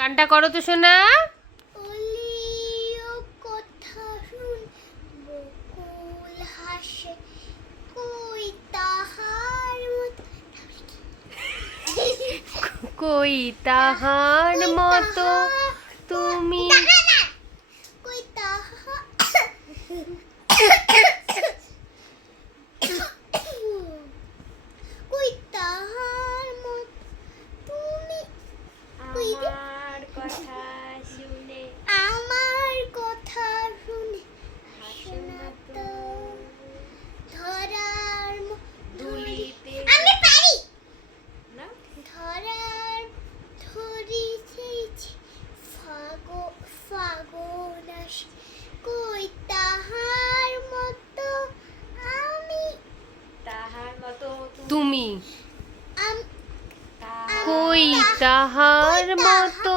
গানটা করো তো শোনা কই তাহার মতো তুমি কই তাহা কই তাহার মত তুমি কই রে? আমার কথা শুনে আমার কথা শুনে শোনা তো ধরার ম- ধুলিতে আমি পারি। না? ধরার ফাগো কই তাহার মতো আমি তাহার মতো তুমি। কই তাহার মতো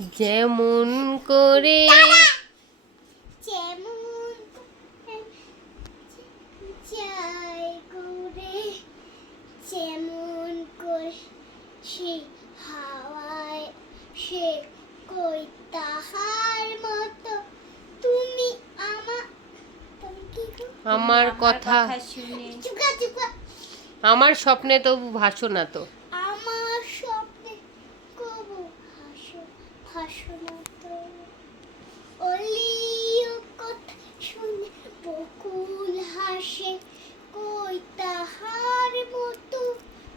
যেমন করে যেমন করে সে হাওয়ায় সে কই তাহার মতো। তুমি আমার? আমার কথা। আমার স্বপ্নে তবু ভাসো না তো আমার স্বপ্নে কবু হাসো হাসো না তো অলিও কথা শুনে বকুল হাসে কই তাহার মতো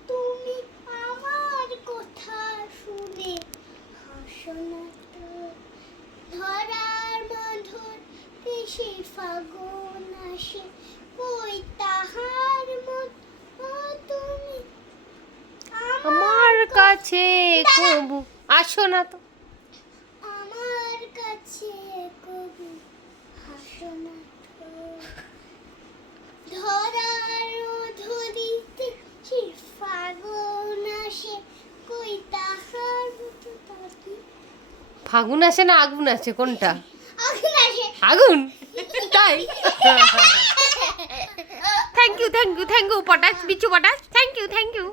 তুমি আমার কথা শুনে হাসো তো ধরার মাধুর দেশে ফাগুন আসে কই তাহার মতো তুমি আমার কাছে কবু আসো না তো আমার কাছে কবু হাসো না তো ধরার ধরিতে সে ফাগুন আসে কই তাহার মতো তাকি ফাগুন আসে না আগুন আছে কোনটা? আগুন তাই? Thank you thank you thank you potash বিচু পটাশ থ্যাংক ইউ থ্যাংক ইউ